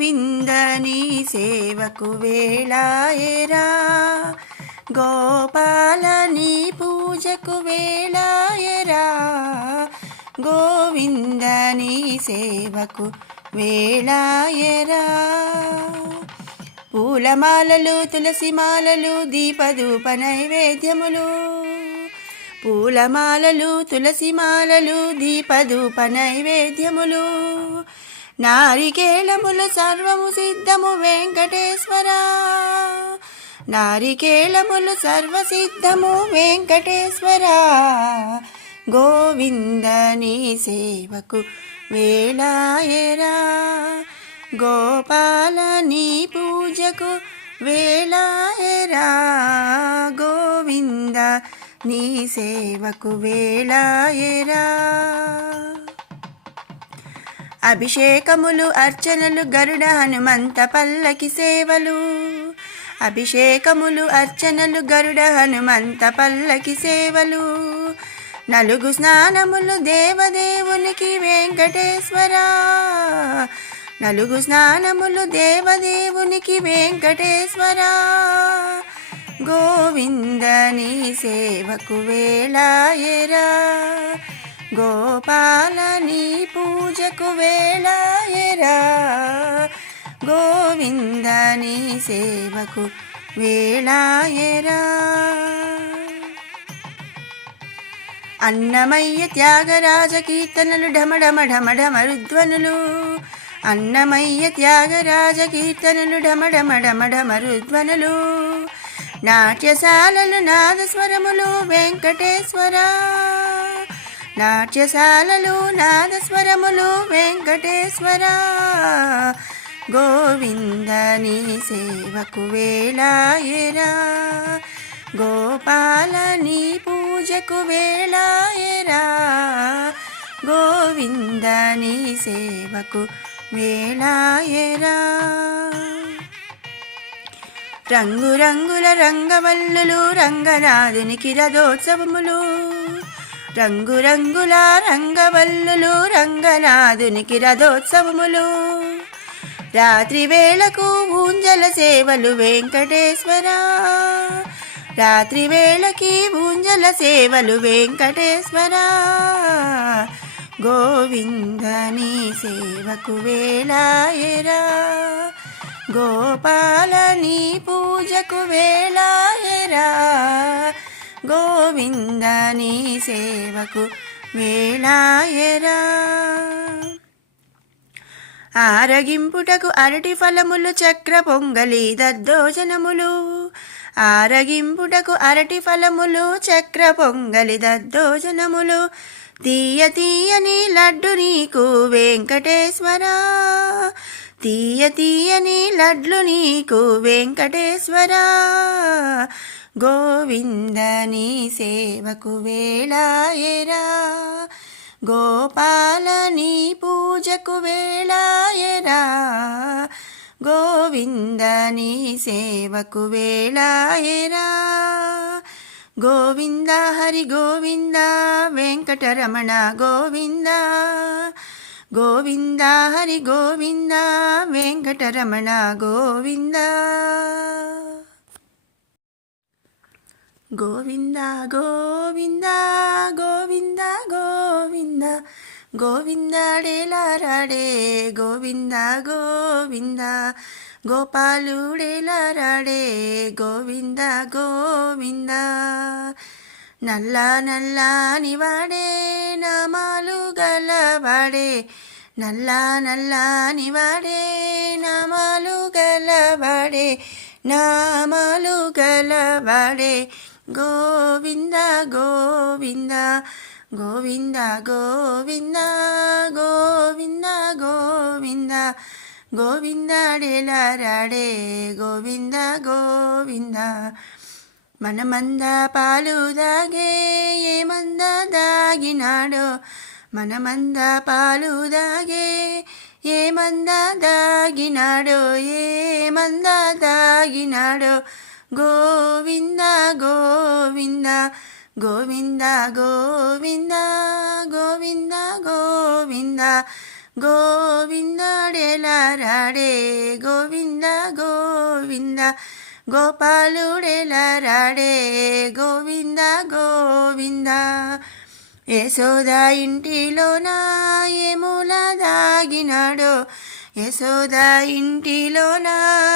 గోవిందనీ సేవకు వేళాయరా. గోపాలని పూజకు వేళాయరా. గోవిందని సేవకు వేళాయరా. పూలమాలలు తులసి మాలలు దీపధూప నైవేద్యములు. పూలమాలలు తులసి మాలలు దీపధూప నైవేద్యములు. నారికేళములు సర్వము సిద్ధము వెంకటేశ్వర. నారికేళములు సర్వసిద్ధము వెంకటేశ్వర. గోవింద నీ సేవకు వేళాయరా. గోపాల నీ పూజకు వేళాయరా. గోవింద నీ సేవకు వేళాయరా. అభిషేకములు అర్చనలు గరుడ హనుమంత పల్లకి సేవలు. అభిషేకములు అర్చనలు గరుడ హనుమంత పల్లకి సేవలు. నలుగు స్నానములు దేవదేవునికి వెంకటేశ్వర. నలుగు స్నానములు దేవదేవునికి వెంకటేశ్వర. గోవిందని సేవకు వేళాయరా గోపాల నీ పూజకు వేళాయరా గోవింద నీ సేవకు వేళాయరా అన్నమయ్య త్యాగరాజ కీర్తనలు ఢమఢమ ఢమఢమరుధ్వనులు అన్నమయ్య త్యాగరాజ కీర్తనలు ఢమఢమ ఢమఢమరుధ్వనులు నాట్యశాలలు నాదస్వరములు వెంకటేశ్వరా. నాట్యశాలలు నాదస్వరములు వెంకటేశ్వర. గోవింద నీ సేవకు వేళాయరా. గోపాల నీ పూజకు వేళాయరా. గోవింద నీ సేవకు వేళాయరా. రంగురంగుల రంగవల్లులు రంగనాథునికి రథోత్సవములు. రంగురంగుల రంగవల్లులు రంగనాథునికి రథోత్సవములు. రాత్రి వేళకు ఊంజల సేవలు వెంకటేశ్వర. రాత్రి వేళకి ఊంజల సేవలు వెంకటేశ్వర. గోవిందని సేవకు వేళాయరా. గోపాలని పూజకు వేళాయరా. గోవింద నీ సేవకు వేళాయరా ఆరగింపుటకు అరటి ఫలములు చక్ర పొంగలి దద్దోజనములు. ఆరగింపుటకు అరటి ఫలములు చక్ర పొంగలి దద్దోజనములు. తీయ తీయని లడ్డు నీకు వెంకటేశ్వర. తీయ తీయని లడ్లు నీకు వెంకటేశ్వర. గోవింద నీ సేవకు వేళాయరా. గోపాల నీ పూజకు వేళాయరా. గోవింద నీ సేవకు వేళాయరా. గోవింద హరి గోవింద వెంకటరమణ గోవింద. గోవింద హరి గోవింద వెంకటరమణ గోవింద. గోవింద గోవింద గోవింద గోవింద గోవిందడేలారాడే గోవింద గోవింద గోపాలుడేలారాడే గోవింద గోవింద నల్ల నల్లాని వాడే నామాలు గలవాడే నల్ల నల్లాని వాడే నామాలు గలవాడే నామాలు గలవాడే గోవింద గోవింద గోవింద గోవింద గోవింద గోవింద గోవిందడేలారాడే గోవింద గోవింద. మనమంద పాలు దాగే ఏమంద దాగినాడో. మనమంద పాలు దాగే ఏమంద దాగినాడో. ఏమంద దాగినాడో. గోవింద గోవింద గోవింద గోవింద గోవింద గోవింద గోవిందడెలరాడే గోవింద గోవింద గోపాలుడేలారాడే గోవింద గోవింద. యశోద ఇంటిలోన ఏముల దాగినాడో యశోద ఇంటిలోనా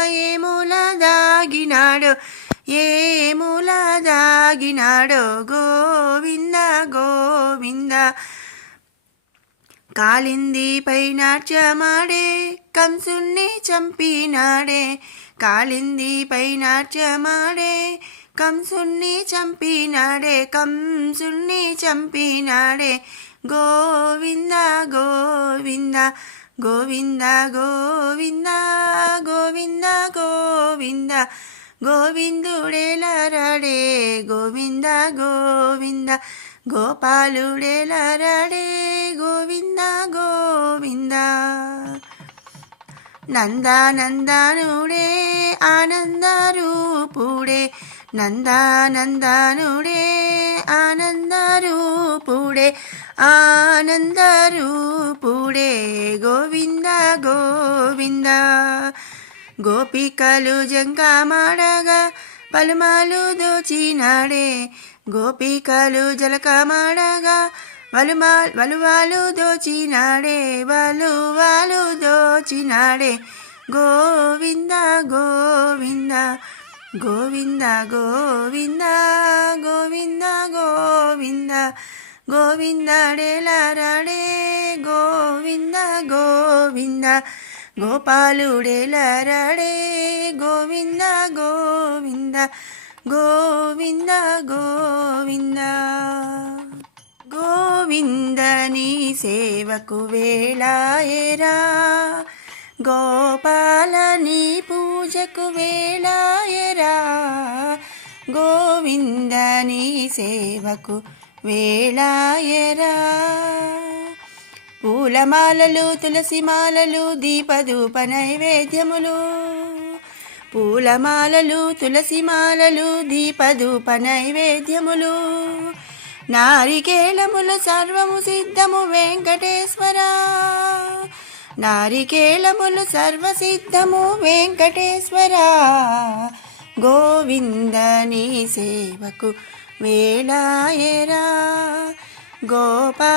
ఏముల దాగినాడో గోవింద గోవింద. కాలింది పై నాట్యమాడే కంసుణ్ణి చంపినాడే. కాలింది పై నాట్యమాడే కంసుణ్ణి చంపినాడే కంసుణ్ణి చంపినాడే. గోవింద గోవింద గోవింద గోవింద గోవింద గోవింద. గోవిందుడేలరాడే గోవింద గోవింద గోపాలుడేలరాడే గోవింద గోవింద. నందానందానుడే ఆనందరూపుడే నందానందానుడే ఆనందరూపుడే ఆనందరూపుడే గోవింద గోవింద. గోపికలు జంకమాడగా పలుమాలు దోచినాడే. గోపికలు జలకమాడగా వలుమా వలువాలు దోచినాడే వలువాలు దోచినాడే. గోవింద గోవింద గోవింద గోవింద గోవింద గోవింద గోవిందడే గోవిందడేలరాడే గోవింద గోవింద గోపాలుడేలరాడే గోవింద గోవింద గోవింద గోవింద. గోవిందని సేవకు వేళాయరా గోపాలని పూజకు వేళాయరా. గోవిందని సేవకు వేళాయరా. పూలమాలలు తులసి మాలలు దీపధూప నైవేద్యములు. పూలమాలలు తులసి మాలలు దీపధూప నైవేద్యములు. నారికేళములు సర్వము సిద్ధము వెంకటేశ్వర. నారికేళములు సర్వసిద్ధము వెంకటేశ్వర. గోవిందని సేవకు వేళాయరా గోపా